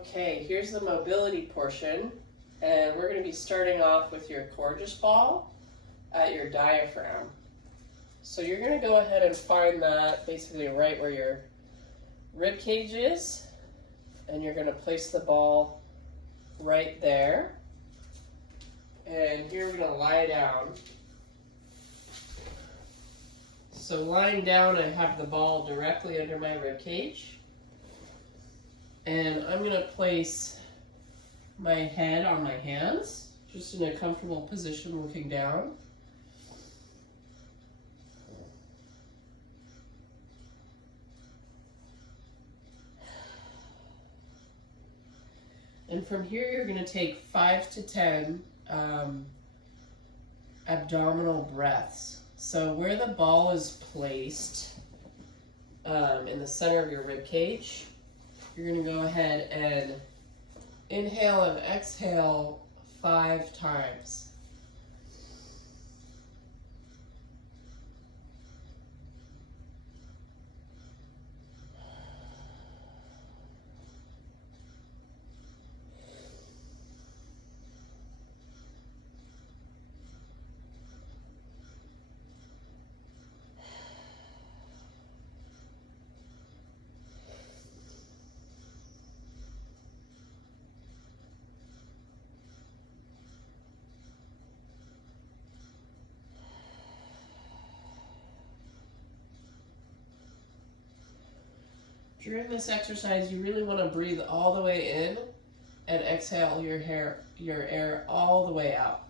Okay, here's the mobility portion, and we're going to be starting off with your Coregeous ball at your diaphragm. So you're going to go ahead and find that basically right where your rib cage is, and you're going to place the ball right there. And here we're going to lie down. So lying down, I have the ball directly under my rib cage. And I'm going to place my head on my hands, just in a comfortable position looking down. And from here, you're going to take 5 to 10 abdominal breaths. So where the ball is placed in the center of your rib cage, you're going to go ahead and inhale and exhale 5 times. During this exercise, you really want to breathe all the way in and exhale your air all the way out.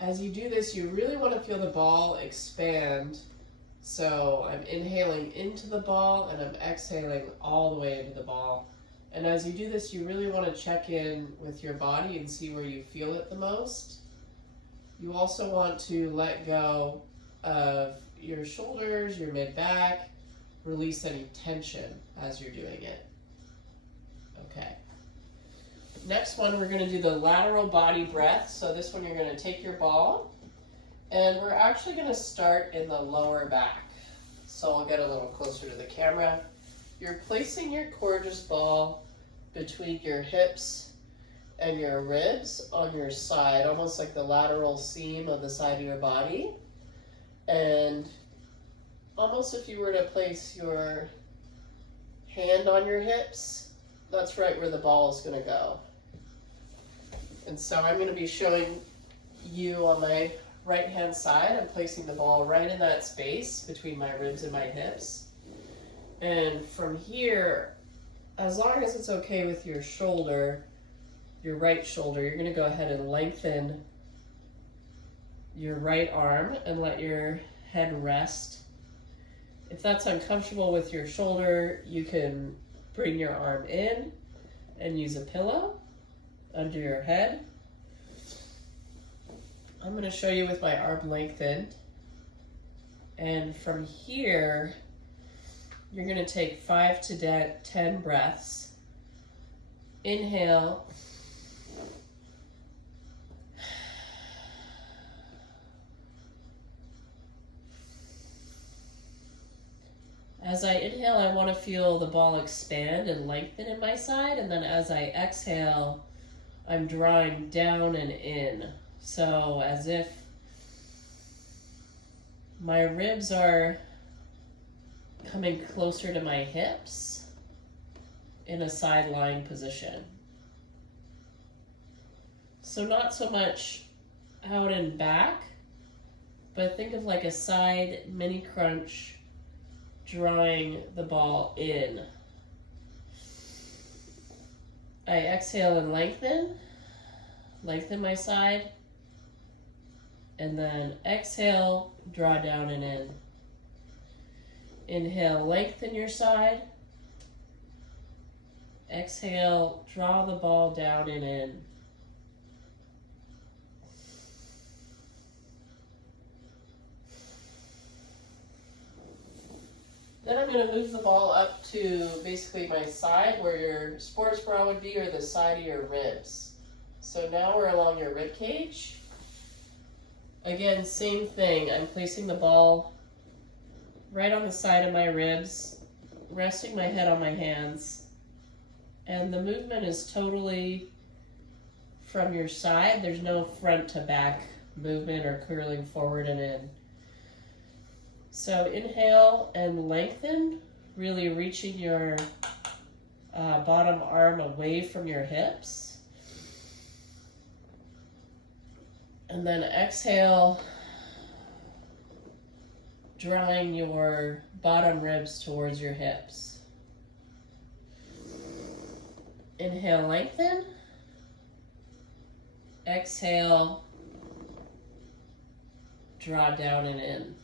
As you do this, you really want to feel the ball expand. So I'm inhaling into the ball and I'm exhaling all the way into the ball. And as you do this, you really want to check in with your body and see where you feel it the most. You also want to let go of your shoulders, your mid-back, release any tension as you're doing it. Okay. Next one, we're going to do the lateral body breath. So this one, you're going to take your ball, and we're actually going to start in the lower back. So I'll get a little closer to the camera. You're placing your Coregeous ball between your hips and your ribs on your side, almost like the lateral seam of the side of your body. And almost if you were to place your hand on your hips, that's right where the ball is going to go. And so I'm going to be showing you on my right-hand side. I'm placing the ball right in that space between my ribs and my hips. And from here, as long as it's okay with your shoulder, your right shoulder, you're going to go ahead and lengthen your right arm and let your head rest. If that's uncomfortable with your shoulder, you can bring your arm in and use a pillow under your head. I'm going to show you with my arm lengthened. And from here, you're going to take 5 to 10 breaths. Inhale. As I inhale, I want to feel the ball expand and lengthen in my side, and then as I exhale, I'm drawing down and in. So as if my ribs are coming closer to my hips in a side lying position. So not so much out and back, but think of like a side mini crunch, drawing the ball in. I exhale and lengthen my side, and then exhale, draw down and in. Inhale, lengthen your side. Exhale, draw the ball down and in. Then I'm going to move the ball up to basically my side where your sports bra would be, or the side of your ribs. So now we're along your rib cage. Again, same thing. I'm placing the ball right on the side of my ribs, resting my head on my hands. And the movement is totally from your side. There's no front to back movement or curling forward and in. So inhale and lengthen, really reaching your bottom arm away from your hips. And then exhale, drawing your bottom ribs towards your hips. Inhale, lengthen. Exhale, draw down and in.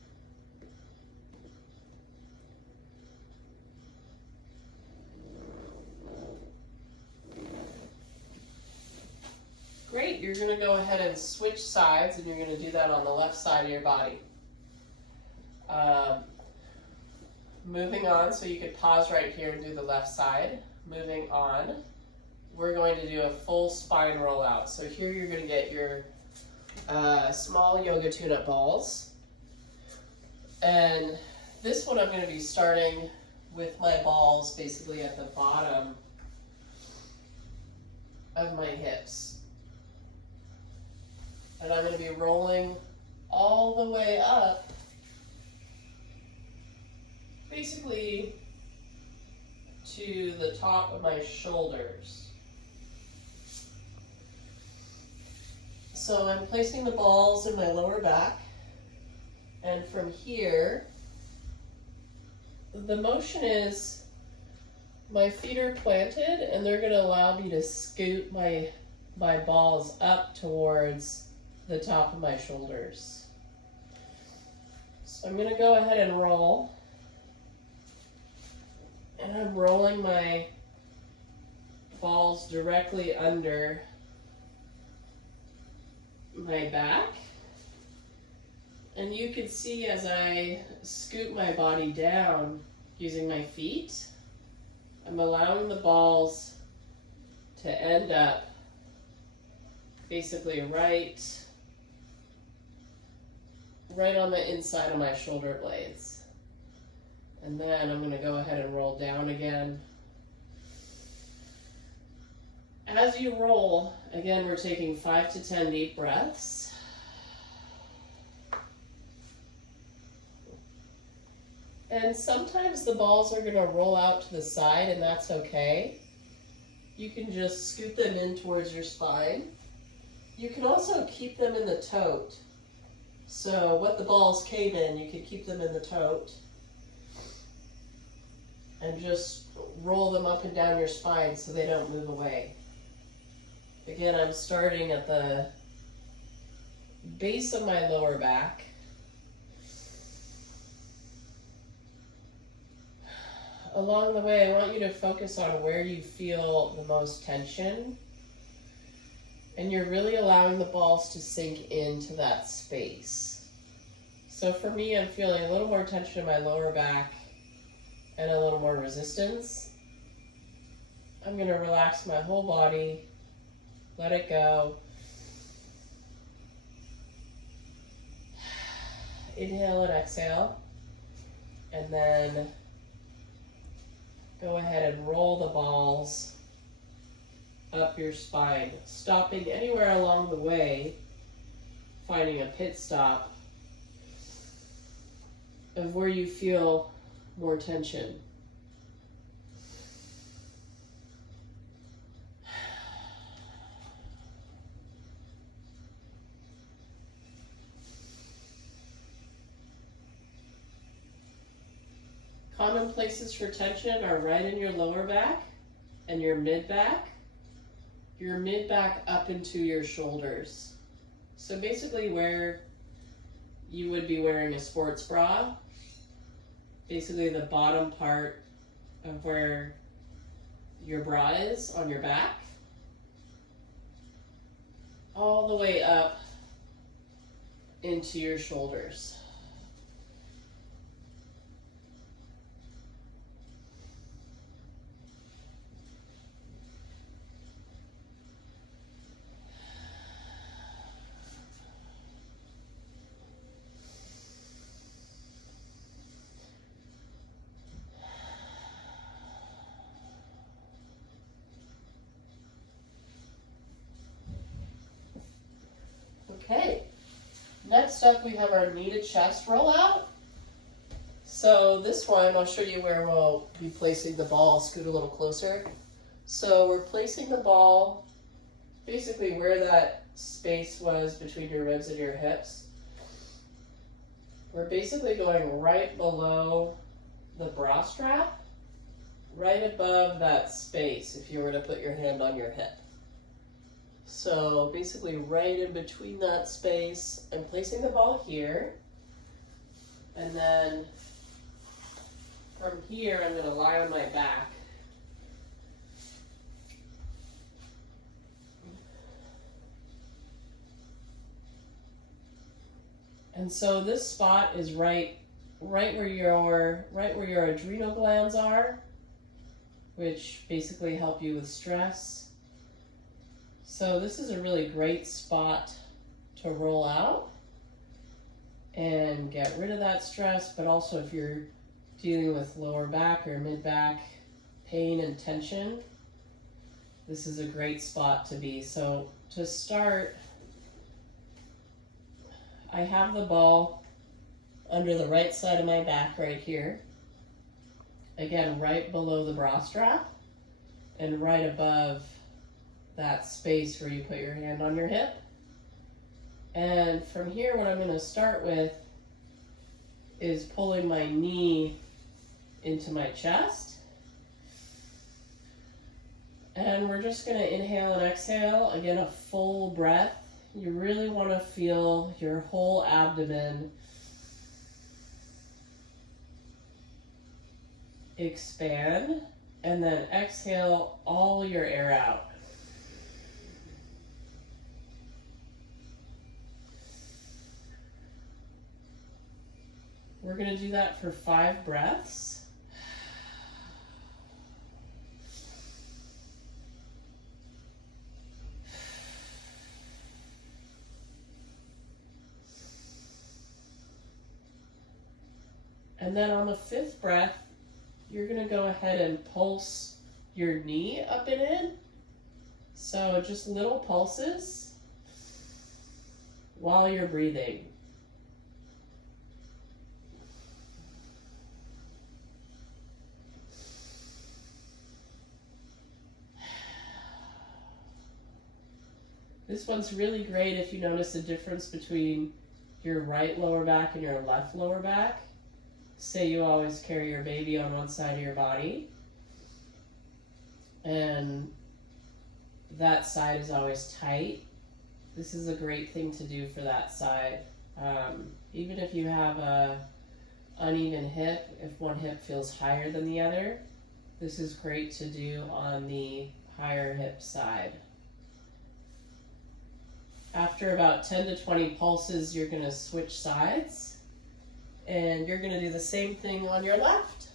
Great, you're going to go ahead and switch sides, and you're going to do that on the left side of your body. Moving on, so you could pause right here and do the left side. Moving on, we're going to do a full spine rollout. So here you're going to get your small yoga tune-up balls. And this one I'm going to be starting with my balls basically at the bottom of my hips. And I'm going to be rolling all the way up, basically to the top of my shoulders. So I'm placing the balls in my lower back, and from here, the motion is my feet are planted, and they're going to allow me to scoot my balls up towards the top of my shoulders. So I'm going to go ahead and roll. And I'm rolling my balls directly under my back. And you can see as I scoot my body down using my feet, I'm allowing the balls to end up basically right on the inside of my shoulder blades. And then I'm going to go ahead and roll down again. As you roll, again, we're taking 5 to 10 deep breaths. And sometimes the balls are going to roll out to the side, and that's okay. You can just scoot them in towards your spine. You can also keep them in the tote. So what the balls came in, you can keep them in the tote and just roll them up and down your spine so they don't move away. Again, I'm starting at the base of my lower back. Along the way, I want you to focus on where you feel the most tension. And you're really allowing the balls to sink into that space. So for me, I'm feeling a little more tension in my lower back and a little more resistance. I'm going to relax my whole body, let it go. Inhale and exhale. And then go ahead and roll the balls up your spine, stopping anywhere along the way, finding a pit stop of where you feel more tension. Common places for tension are right in your lower back and your mid-back up into your shoulders. So basically where you would be wearing a sports bra, basically the bottom part of where your bra is on your back, all the way up into your shoulders. Okay, next up we have our knee to chest rollout. So this one, I'll show you where we'll be placing the ball. I'll scoot a little closer. So we're placing the ball basically where that space was between your ribs and your hips. We're basically going right below the bra strap, right above that space if you were to put your hand on your hip. So basically right in between that space, I'm placing the ball here, and then from here I'm going to lie on my back. And so this spot is right where your adrenal glands are, which basically help you with stress. So this is a really great spot to roll out and get rid of that stress, but also if you're dealing with lower back or mid back pain and tension, this is a great spot to be. So to start, I have the ball under the right side of my back right here. Again, right below the bra strap and right above that space where you put your hand on your hip. And from here, what I'm going to start with is pulling my knee into my chest. And we're just going to inhale and exhale. Again, a full breath. You really want to feel your whole abdomen expand, and then exhale all your air out. We're going to do that for 5 breaths. And then on the 5th breath, you're going to go ahead and pulse your knee up and in. So just little pulses while you're breathing. This one's really great if you notice the difference between your right lower back and your left lower back. Say you always carry your baby on one side of your body, and that side is always tight. This is a great thing to do for that side. Even if you have a uneven hip, if one hip feels higher than the other, this is great to do on the higher hip side. After about 10 to 20 pulses, you're going to switch sides, and you're going to do the same thing on your left.